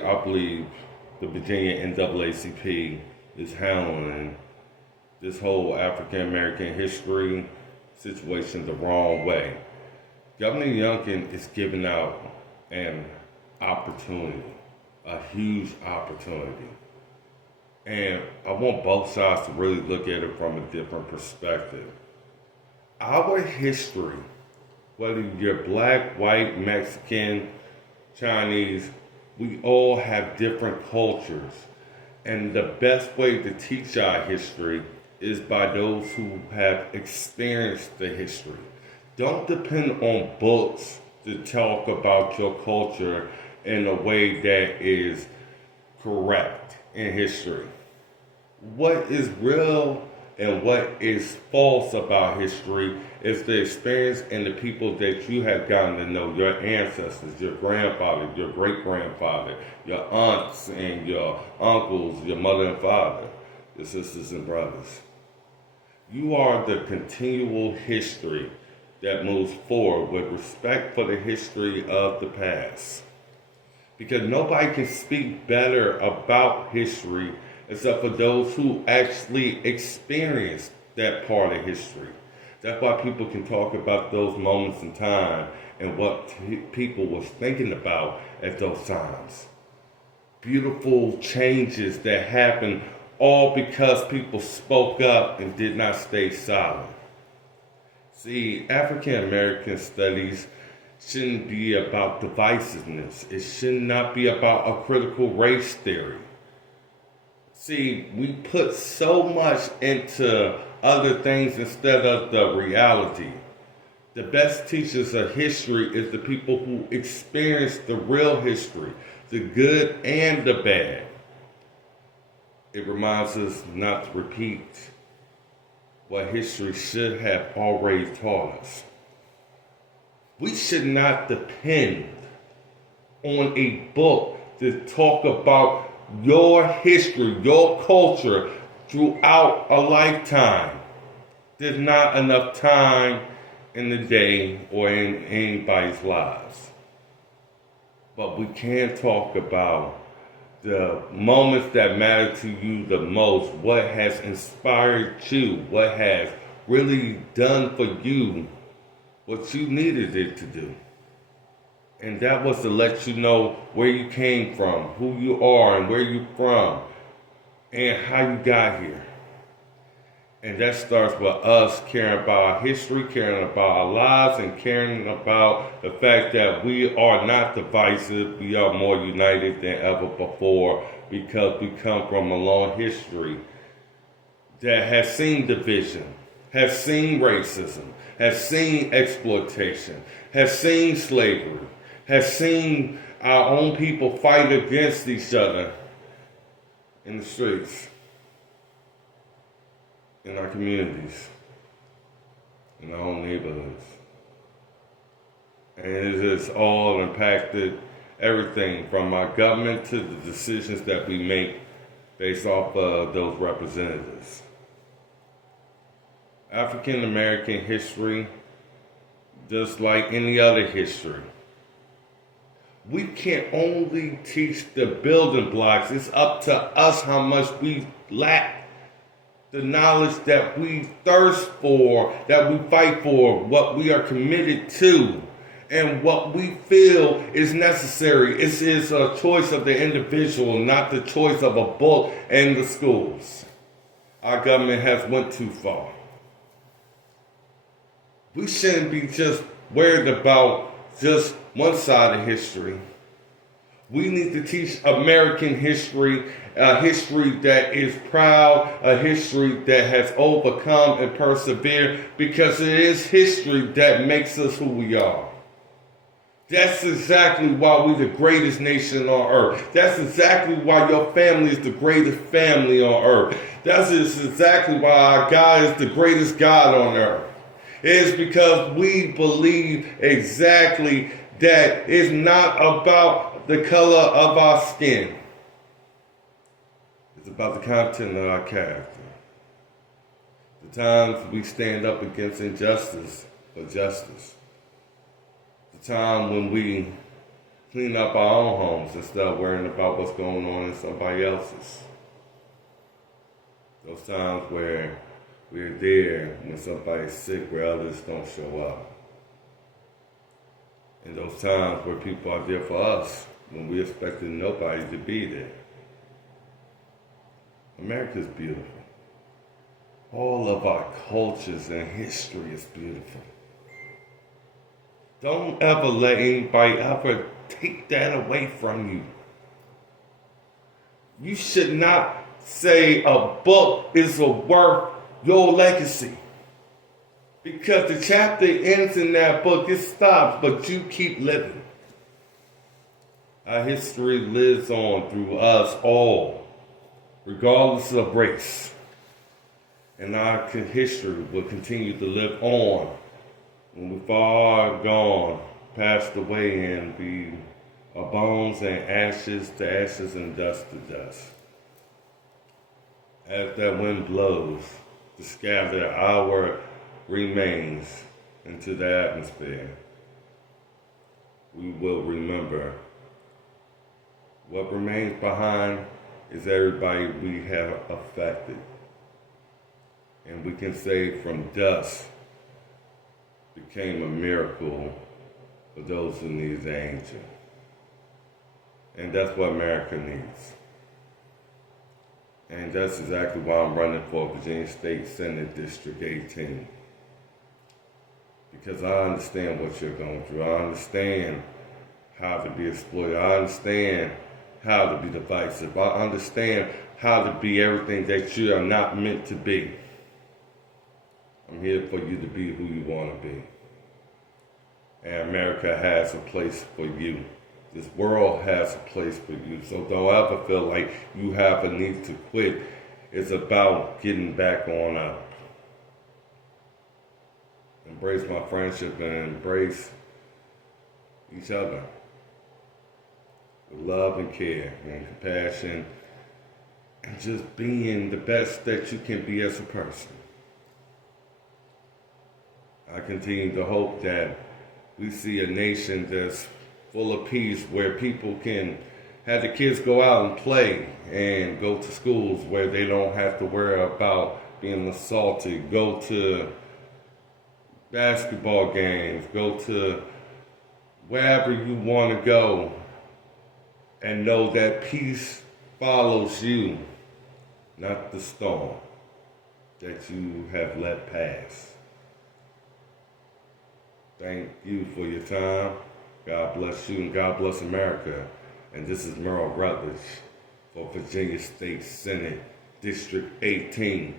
way I believe the Virginia NAACP is handling this whole African American history situation the wrong way. Governor Youngkin is giving out an opportunity, a huge opportunity. And I want both sides to really look at it from a different perspective. Our history, whether you're black, white, Mexican, Chinese, we all have different cultures. And the best way to teach our history is by those who have experienced the history. Don't depend on books to talk about your culture in a way that is correct in history. What is real and what is false about history is the experience and the people that you have gotten to know, your ancestors, your grandfather, your great-grandfather, your aunts and your uncles, your mother and father, your sisters and brothers. You are the continual history that moves forward with respect for the history of the past. Because nobody can speak better about history except for those who actually experienced that part of history. That's why people can talk about those moments in time and what people was thinking about at those times. Beautiful changes that happened all because people spoke up and did not stay silent. See, African American studies shouldn't be about divisiveness. It should not be about a critical race theory. See, we put so much into other things instead of the reality. The best teachers of history is the people who experience the real history, the good and the bad. It reminds us not to repeat what history should have already taught us. We should not depend on a book to talk about your history, your culture throughout a lifetime. There's not enough time in the day or in anybody's lives. But we can talk about the moments that matter to you the most, what has inspired you, what has really done for you what you needed it to do. And that was to let you know where you came from, who you are and where you're from, and how you got here. And that starts with us caring about our history, caring about our lives, and caring about the fact that we are not divisive. We are more united than ever before because we come from a long history that has seen division, has seen racism, has seen exploitation, has seen slavery, has seen our own people fight against each other in the streets, in our communities, in our own neighborhoods. And it has all impacted everything from our government to the decisions that we make based off of those representatives. African American history, just like any other history, we can only teach the building blocks. It's up to us how much we lack the knowledge that we thirst for, that we fight for, what we are committed to, and what we feel is necessary. It is a choice of the individual, not the choice of a book and the schools. Our government has went too far. We shouldn't be just worried about just one side of history. We need to teach American history, a history that is proud, a history that has overcome and persevered, because it is history that makes us who we are. That's exactly why we're the greatest nation on earth. That's exactly why your family is the greatest family on earth. That's exactly why our God is the greatest God on earth. It is because we believe exactly that it's not about the color of our skin. It's about the content of our character. The times we stand up against injustice for justice. The time when we clean up our own homes instead of worrying about what's going on in somebody else's. Those times where we're there when somebody's sick where others don't show up. And those times where people are there for us when we expected nobody to be there. America's beautiful. All of our cultures and history is beautiful. Don't ever let anybody ever take that away from you. You should not say a book is worth your legacy. Because the chapter ends in that book, it stops, but you keep living. Our history lives on through us all, regardless of race. And our history will continue to live on when we're far gone, passed away, and be our bones and ashes to ashes and dust to dust. As that wind blows to scatter our remains into the atmosphere, we will remember what remains behind is everybody we have affected. And we can say from dust became a miracle for those who need the angel. And that's what America needs. And that's exactly why I'm running for Virginia State Senate District 18. Because I understand what you're going through. I understand how to be exploited. I understand how to be divisive. I understand how to be everything that you are not meant to be. I'm here for you to be who you want to be. And America has a place for you. This world has a place for you. So don't ever feel like you have a need to quit. It's about getting back on up. Embrace my friendship and embrace each other with love and care and compassion and just being the best that you can be as a person. I continue to hope that we see a nation that's full of peace, where people can have the kids go out and play and go to schools where they don't have to worry about being assaulted, go to basketball games, go to wherever you want to go, and know that peace follows you, not the storm that you have let pass. Thank you for your time. God bless you and God bless America. And this is Merle Rutledge for Virginia State Senate District 18.